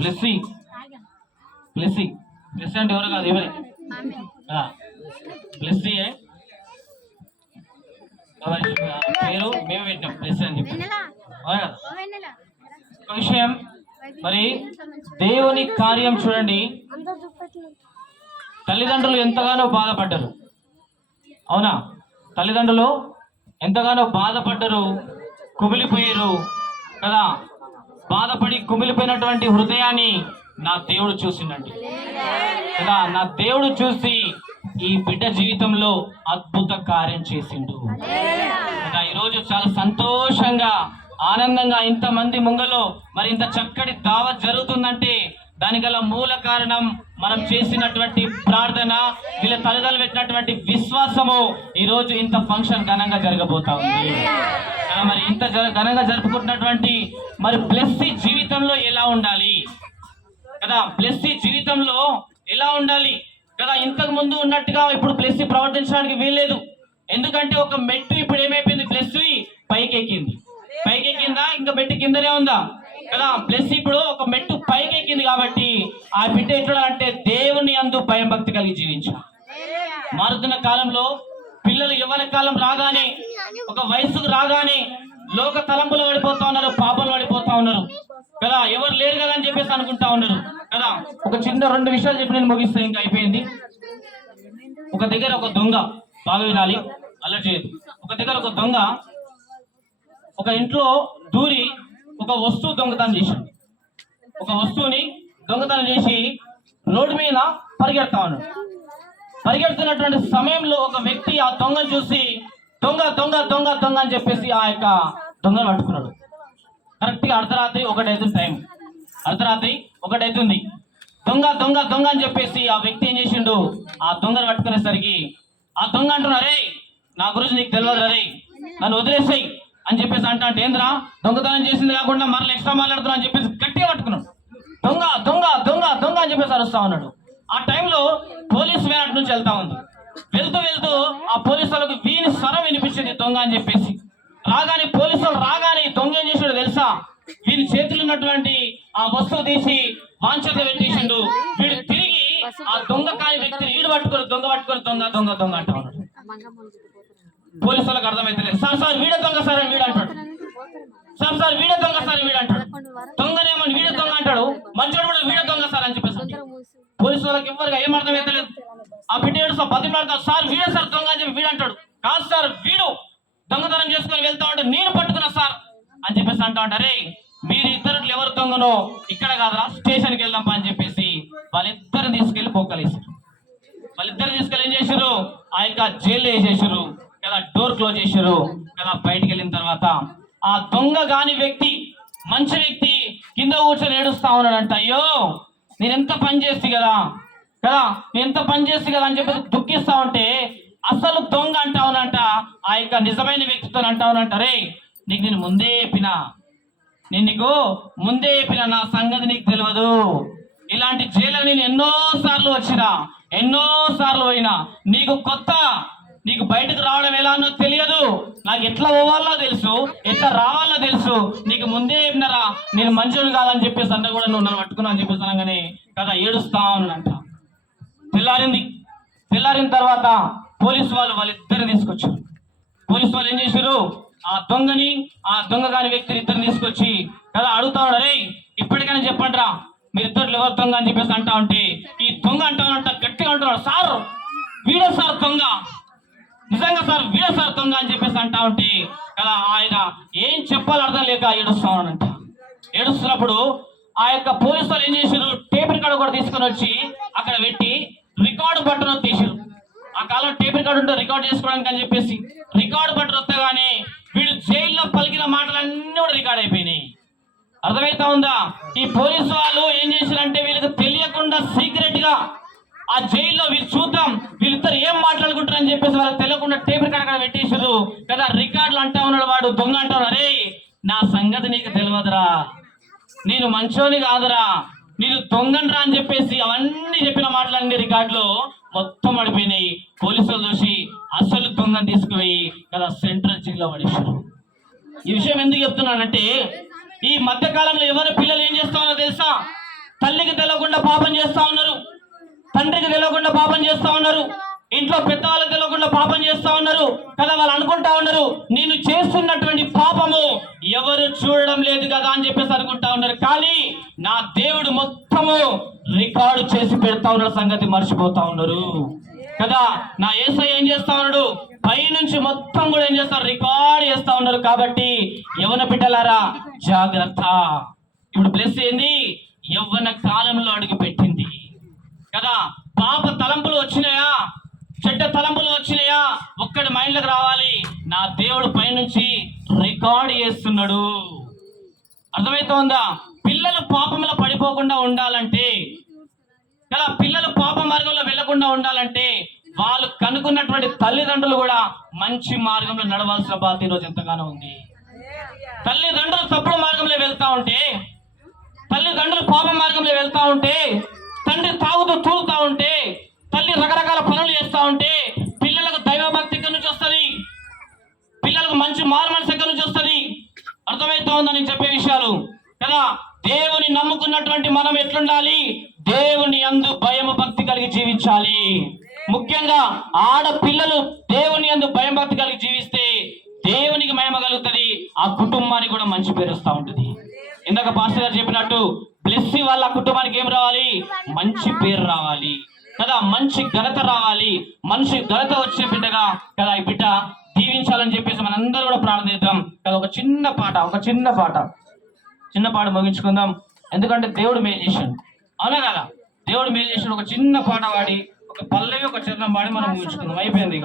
బ్లెస్సీ బ్లెస్సీ బ్లెస్సీ అంటే ఎవరు కాదు ఎవరే బ్లెస్సీ పేరు మేమే పెట్టినాం బ్లెస్సీ అని చెప్పి ఒక విషయం మరి దేవుని కార్యం చూడండి. తల్లిదండ్రులు ఎంతగానో బాధపడ్డారు, అవునా? తల్లిదండ్రులు ఎంతగానో బాధపడ్డరు, కుమిలిపోయారు కదా. బాధపడి కుమిలిపోయినటువంటి హృదయాన్ని నా దేవుడు చూసిండండి కదా. నా దేవుడు చూసి ఈ బిడ్డ జీవితంలో అద్భుత కార్యం చేసిండు కదా. ఈరోజు చాలా సంతోషంగా ఆనందంగా ఇంతమంది ముంగలో మరి ఇంత చక్కటి దావత్ జరుగుతుందంటే దానికల మూల కారణం మనం చేసినటువంటి ప్రార్థన, వీళ్ళ తల్లిదండ్రులు పెట్టినటువంటి విశ్వాసము. ఈరోజు ఇంత ఫంక్షన్ ఘనంగా జరగబోతా ఉంది. మరి ఇంత ఘనంగా జరుపుకుంటున్నటువంటి మరి బ్లెస్సీ జీవితంలో ఎలా ఉండాలి కదా, బ్లెస్సీ జీవితంలో ఎలా ఉండాలి కదా. ఇంతకు ముందు ఉన్నట్టుగా ఇప్పుడు బ్లెస్సీ ప్రవర్తించడానికి వీల్లేదు. ఎందుకంటే ఒక మెట్టు ఇప్పుడు ఏమైపోయింది, బ్లెస్సీ పైకెక్కింది. పైకెక్కిందా ఇంకా మెట్టు కిందనే ఉందా కదా. బ్లెస్ ఇప్పుడు ఒక మెట్టు పైకెక్కింది కాబట్టి ఆ బిడ్డ ఎట్లుండాలంటే దేవుని యందు భయం భక్తి కలిగి జీవించాలి. మారుతున్న కాలంలో పిల్లలు యవ్వన కాలం రాగానే, ఒక వయసుకు రాగానే లోక తలంపులు పడిపోతా ఉన్నారు, పాపలు పడిపోతా ఉన్నారు కదా. ఎవరు లేరు కదా అని చెప్పేసి అనుకుంటా ఉన్నారు కదా. ఒక చిన్న 2 విషయాలు చెప్పి నేను ముగిస్తాను, ఇంకా అయిపోయింది. ఒక దగ్గర ఒక దొంగ, బాగా వినాలి, అలా చేయదు. ఒక దగ్గర ఒక దొంగ ఒక ఇంట్లో దూరి ఒక వస్తువు దొంగతనం చేశాడు. ఒక వస్తువుని దొంగతనం చేసి రోడ్డు మీద పరిగెడతా ఉన్నాడు. పరిగెడుతున్నటువంటి సమయంలో ఒక వ్యక్తి ఆ దొంగను చూసి దొంగ దొంగ దొంగ దొంగ అని చెప్పేసి ఆ యొక్క దొంగను పట్టుకున్నాడు. కరెక్ట్గా అర్ధరాత్రి 1 అవుతుంది టైం. అర్ధరాత్రి 1 అవుతుంది. దొంగ దొంగ దొంగ అని చెప్పేసి ఆ వ్యక్తి ఏం చేసిండు, ఆ దొంగను పట్టుకునేసరికి ఆ దొంగ అంటున్నారు, రే నా గురించి నీకు తెలియదు రే, నన్ను వదిలేసాయి అని చెప్పేసి అంటే ఏంద్రా దొంగతనం చేసింది కాకుండా మరల ఎక్స్ట్రా మాట్లాడుతున్నా అని చెప్పేసి గట్టిగా పట్టుకున్నాడు. దొంగ దొంగ దొంగ దొంగ అని చెప్పేసి అరుస్తా ఉన్నాడు. ఆ టైంలో పోలీస్ వ్యాన్ నుంచి వెళ్తా ఉంది. వెళ్తూ వెళ్తూ ఆ పోలీసు వాళ్ళకు వీని స్వరం వినిపించింది దొంగ అని చెప్పేసి. రాగానే పోలీసు వాళ్ళు రాగానే దొంగ ఏం చేసాడు తెలుసా, వీని చేతులు ఉన్నటువంటి ఆ వస్తువు తీసి వాంఛత పెట్టేసిండు. వీడు తిరిగి ఆ దొంగ కాని వ్యక్తిని ఈడు పట్టుకొని దొంగ దొంగ దొంగ దొంగ అంటా ఉన్నాడు. పోలీసు వాళ్ళకి అర్థమైతలేదు. సార్ వీడే దొంగ సార్ అని వీడు అంటాడు. సార్ వీడే దొంగ సార్ వీడు అంటాడు. దొంగనేమో వీడే దొంగ అంటాడు, మంచోడు కూడా వీడే దొంగ సార్ అని చెప్పేసి. పోలీసు వాళ్ళకి ఎవరికి ఏం అర్థమైతలేదు. ఆ బిడ్డ ఏడు బతిమాడతాడు, సార్ వీడే సార్ దొంగ అని చెప్పి వీడు అంటాడు. కాదు సార్ వీడు దొంగతనం చేసుకొని వెళ్తా ఉంటే నేను పట్టుకున్నా సార్ అని చెప్పేసి అంటా ఉంటారే. మీరు ఇద్దరు ఎవరు దొంగనో ఇక్కడ కాదురా స్టేషన్కి వెళ్దాం అని చెప్పేసి వాళ్ళిద్దరిని తీసుకెళ్లి పోకలేసారు. వాళ్ళిద్దరిని తీసుకెళ్ళి ఏం చేశారు, ఆ యొక్క జైల్లో వేసేసారు కదా. డోర్ క్లోజ్ చేశారు కదా. బయటికి వెళ్ళిన తర్వాత ఆ దొంగ కాని వ్యక్తి, మంచి వ్యక్తి కింద కూర్చొని ఏడుస్తా ఉన్నాడంట. అయ్యో నేను ఎంత పని చేస్తే కదా నేను ఎంత పని చేస్తే కదా అని చెప్పి దుఃఖిస్తా ఉంటే అసలు దొంగ అంటా ఉన్నంట ఆ యొక్క నిజమైన వ్యక్తితో అంటా ఉన్నంట, రే నీకు నేను ముందే చెప్పినా, నీకు ముందే చెప్పినా, నా సంగతి నీకు తెలియదు. ఇలాంటి జైలు నేను ఎన్నోసార్లు వచ్చినా, ఎన్నోసార్లు పోయినా, నీకు కొత్త, నీకు బయటకు రావడం ఎలానో తెలియదు, నాకు ఎట్లా పోవాలో తెలుసు, ఎట్లా రావాలో తెలుసు, నీకు ముందే చెప్పినారా నేను మంచోడు కాదని చెప్పేసి అన్న కూడా నువ్వు నన్ను పట్టుకున్నావు అని చెప్పేసి అనగానే కదా ఏడుస్తా ఉన్నంట. తెల్లారిన తర్వాత పోలీసు వాళ్ళిద్దరిని తీసుకొచ్చారు. పోలీసు వాళ్ళు ఏం చేశారు, ఆ దొంగని ఆ దొంగ కాని వ్యక్తిని ఇద్దరిని తీసుకొచ్చి కదా అడుగుతా ఉన్నాడు, రే ఇప్పటికైనా చెప్పండి రా మీరిద్దరు ఎవరు దొంగ అని చెప్పేసి అంటా ఉంటే ఈ దొంగ అంటానంట గట్టిగా అంటున్నాడు, సార్ వీడే సార్ దొంగ, నిజంగా సార్ వీడే సార్ దొంగ అని చెప్పేసి అంటా ఉంటే కదా ఆయన ఏం చెప్పాలో అర్థం లేక ఏడుస్తా ఉన్నాడంట. ఏడుస్తున్నప్పుడు ఆ యొక్క పోలీసు వాళ్ళు ఏం చేశారు, టేప్ రికార్డు కూడా తీసుకొని వచ్చి అక్కడ పెట్టి రికార్డు బటన్ తీసారు. ఆ కాలం టేప్ రికార్డు ఉంటే రికార్డ్ చేసుకోవడానికి అని చెప్పేసి రికార్డు బటన్ వస్తేగానే వీడు జైల్లో పలికిన మాటలన్నీ కూడా రికార్డ్ అయిపోయినాయి. అర్థమైతా ఉందా? ఈ పోలీసు వాళ్ళు ఏం చేశారంటే వీళ్ళకి తెలియకుండా సీక్రెట్ గా ఆ జైల్లో వీళ్ళు చూద్దాం వీళ్ళిద్దరు ఏం మాట్లాడుకుంటారు అని చెప్పేసి వాళ్ళకి తెలియకుండా టేప్ రికార్డ్ అక్కడ పెట్టేసారు కదా. రికార్డులు అంటా ఉన్నాడు వాడు దొంగ అంటా ఉన్నాడు, అరే నా సంగతి నీకు తెలియదురా, నేను మంచోని కాదురా, నేను దొంగనరా అని చెప్పేసి అవన్నీ చెప్పిన మాటలన్నీ రికార్డులో మొత్తం పడిపోయినాయి. పోలీసులు చూసి అసలు దొంగను తీసుకుపోయి కదా సెంట్రల్ జైల్లో పడేశారు. ఈ విషయం ఎందుకు చెప్తున్నానంటే ఈ మధ్య కాలంలో ఎవరి పిల్లలు ఏం చేస్తామో తెలుసా, తల్లికి తెలియకుండా పాపం చేస్తా ఉన్నారు, తండ్రికి తెలియకుండా పాపం చేస్తా ఉన్నారు, ఇంట్లో పెద్దవాళ్ళకి తెలియకుండా పాపం చేస్తా ఉన్నారు కదా. వాళ్ళు అనుకుంటా ఉన్నారు నేను చేస్తున్నటువంటి పాపము ఎవరు చూడడం లేదు కదా అని చెప్పేసి అనుకుంటా ఉన్నారు. కానీ నా దేవుడు మొత్తము రికార్డు చేసి పెడతా ఉన్న సంగతి మర్చిపోతా ఉన్నారు కదా. నా యేసయ్య ఏం చేస్తా ఉన్నాడు, పైనుంచి మొత్తం కూడా ఏం చేస్తారు, రికార్డ్ చేస్తా ఉన్నారు. కాబట్టి యవ్వన బిడ్డలారా జాగ్రత్త. ఇప్పుడు ప్లస్ ఏంది, యవ్వన కాలంలో అడుగు పెట్టింది కదా. పాప తలంపులు వచ్చినాయా, చెడ్డ తలంపులు వచ్చినాయా, ఒక్కడి మైండ్లోకి రావాలి, నా దేవుడు పైనుంచి రికార్డ్ చేస్తున్నాడు. అర్థమవుతోందా? పిల్లలు పాపంలో పడిపోకుండా ఉండాలంటే కదా, పిల్లలు పాప మార్గంలో వెళ్లకుండా ఉండాలంటే వాళ్ళు కనుక్కున్నటువంటి తల్లిదండ్రులు కూడా మంచి మార్గంలో నడవాల్సిన బాధ్యత ఈరోజు ఎంతగానో ఉంది. తల్లిదండ్రులు తప్పుడు మార్గంలో వెళ్తా ఉంటే, తల్లిదండ్రులు పాప మార్గంలో వెళ్తా ఉంటే, తండ్రి తాగుతూ తూలుతా ఉంటే, తల్లి రకరకాల పనులు చేస్తా ఉంటే పిల్లలకు దైవభక్తి ఎక్కడి నుంచి వస్తుంది, పిల్లలకు మంచి మారు మనసు ఎక్కడి నుంచి వస్తుంది? అర్థమవుతా ఉందని నేను చెప్పే విషయాలు కదా. దేవుని నమ్ముకున్నటువంటి మనం ఎట్లుండాలి, దేవుని యందు భయము భక్తి కలిగి జీవించాలి. ముఖ్యంగా ఆడపిల్లలు దేవుని యందు భయం భక్తి కలిగి జీవిస్తే దేవునికి మహిమ కలుగుతుంది, ఆ కుటుంబానికి కూడా మంచి పేరు వస్తూ ఉంటుంది. ఇందాక పాస్టర్ గారు చెప్పినట్టు బ్లెస్సి వాళ్ళ కుటుంబానికి ఏం రావాలి, మంచి పేరు రావాలి కదా, మంచి ఘనత రావాలి. మనిషి ఘనత వచ్చే బిడ్డగా కదా ఈ బిడ్డ దీవించాలని చెప్పేసి మనందరూ కూడా ప్రార్థన చేద్దాం కదా. ఒక చిన్న పాట ముగించుకుందాం. ఎందుకంటే దేవుడు మేలు చేశాడు, అవునా కదా. దేవుడు మేలు చేశాడు. ఒక చిన్న పాట పాడి, ఒక పల్లవి ఒక చరణం పాడి మనం ముగించుకుందాం. అయిపోయింది.